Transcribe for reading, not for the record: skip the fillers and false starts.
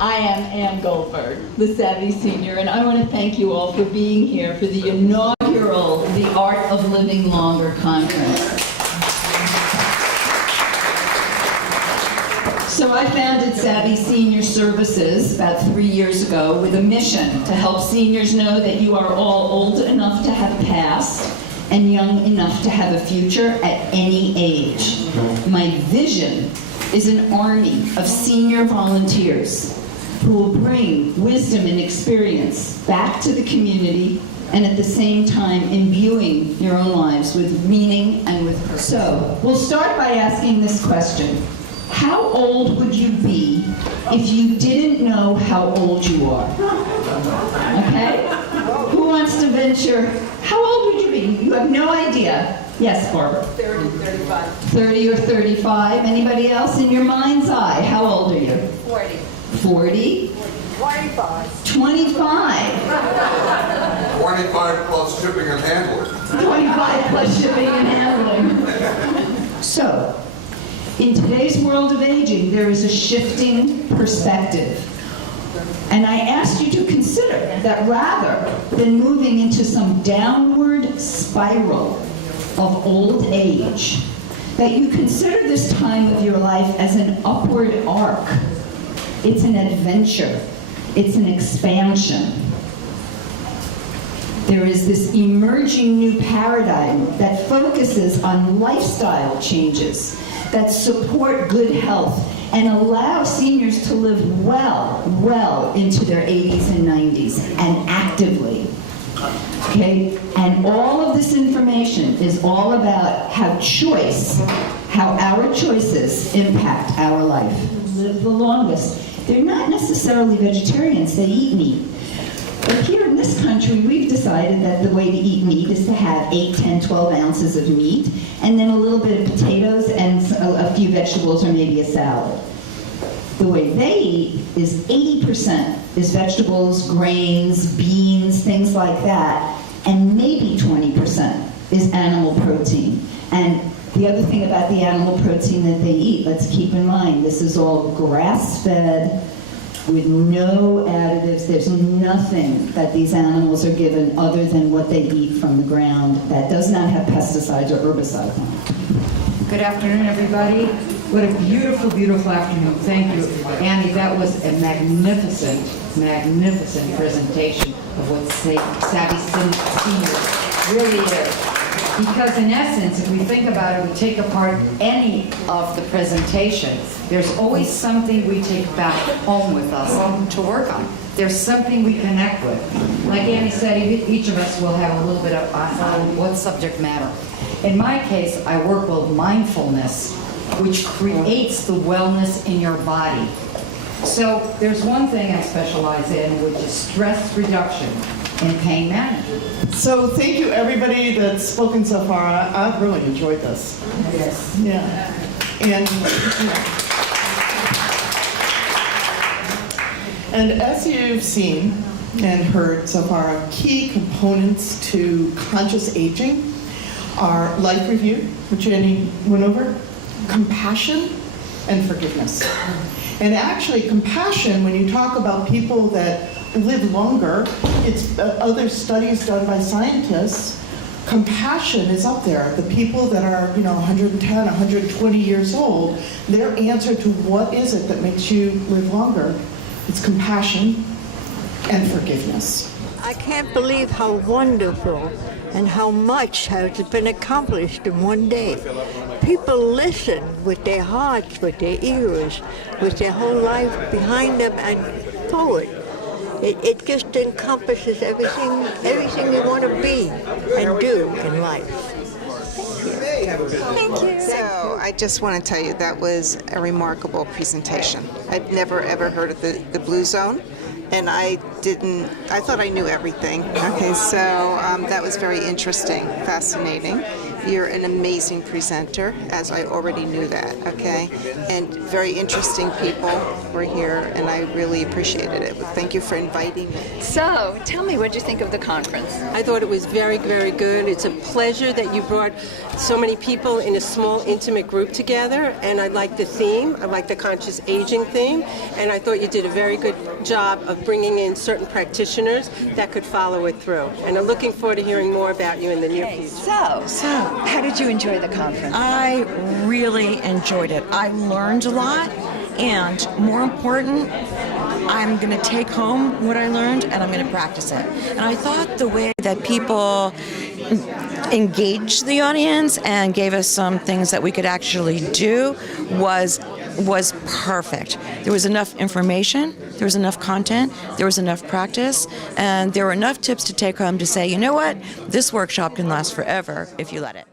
I am Ann Goldberg, the Savvy Senior, and I want to thank you all for being here for the inaugural The Art of Living Longer conference. So I founded Savvy Senior Services about 3 years ago with a mission to help seniors know that you are all old enough to have a past and young enough to have a future at any age. My vision is an army of senior volunteers who will bring wisdom and experience back to the community and at the same time imbuing your own lives with meaning and with purpose. So we'll start by asking this question. How old would you be if you didn't know how old you are? Okay? Who wants to venture? How old would you be? You have no idea. Yes, Barbara? 30, 35. 30 or 35. Anybody else in your mind's eye? How old are you? 40. 40? 25. 25. 25 plus shipping and handling. 25 plus shipping and handling. So, in today's world of aging, there is a shifting perspective. And I asked you to consider that rather than moving into some downward spiral of old age, that you consider this time of your life as an upward arc. It's an adventure. It's an expansion. There is this emerging new paradigm that focuses on lifestyle changes that support good health and allow seniors to live well into their 80s and 90s and actively. Okay? And all of this information is all about how our choices impact our life. Live the longest. They're not necessarily vegetarians, they eat meat. But here in this country, we've decided that the way to eat meat is to have 8, 10, 12 ounces of meat, and then a little bit of potatoes and a few vegetables or maybe a salad. The way they eat is 80% is vegetables, grains, beans, things like that, and maybe 20% is animal protein. And the other thing about the animal protein that they eat, let's keep in mind, this is all grass-fed, with no additives. There's nothing that these animals are given other than what they eat from the ground that does not have pesticides or herbicides on it. Good afternoon, everybody. What a beautiful, beautiful afternoon. Thank you. Annie, that was a magnificent, magnificent presentation of what Savvy Senior really is. Because in essence, if we think about it, we take apart any of the presentation, there's always something we take back home with us to work on. There's something we connect with. Like Annie said, each of us will have a little bit of on what subject matter. In my case, I work with mindfulness, which creates the wellness in your body. So there's one thing I specialize in, which is stress reduction and pain management. So thank you, everybody that's spoken so far. I've really enjoyed this. Yes. Yeah. And as you've seen and heard so far, key components to conscious aging are life review, which Annie went over, compassion, and forgiveness. And actually, compassion, when you talk about people that live longer, it's other studies done by scientists, compassion is up there. The people that are, 110, 120 years old, their answer to what is it that makes you live longer, it's compassion and forgiveness. I can't believe how wonderful and how much has been accomplished in one day. People listen with their hearts, with their ears, with their whole life behind them and forward. It just encompasses everything you want to be and do in life. Thank you. So I just want to tell you that was a remarkable presentation. I've never ever heard of the Blue Zone, and I thought I knew everything. Okay, so that was very interesting, fascinating. You're an amazing presenter, as I already knew that, okay? And very interesting people were here, and I really appreciated it. Thank you for inviting me. So, tell me, what did you think of the conference? I thought it was very, very good. It's a pleasure that you brought so many people in a small, intimate group together, and I like the theme. I like the conscious aging theme, and I thought you did a very good job of bringing in certain practitioners that could follow it through. And I'm looking forward to hearing more about you in the near future. So, how did you enjoy the conference? I really enjoyed it. I learned a lot, and more important, I'm going to take home what I learned and I'm going to practice it. And I thought the way that people engaged the audience and gave us some things that we could actually do was perfect. There was enough information, there was enough content, there was enough practice, and there were enough tips to take home to say, you know what, this workshop can last forever if you let it.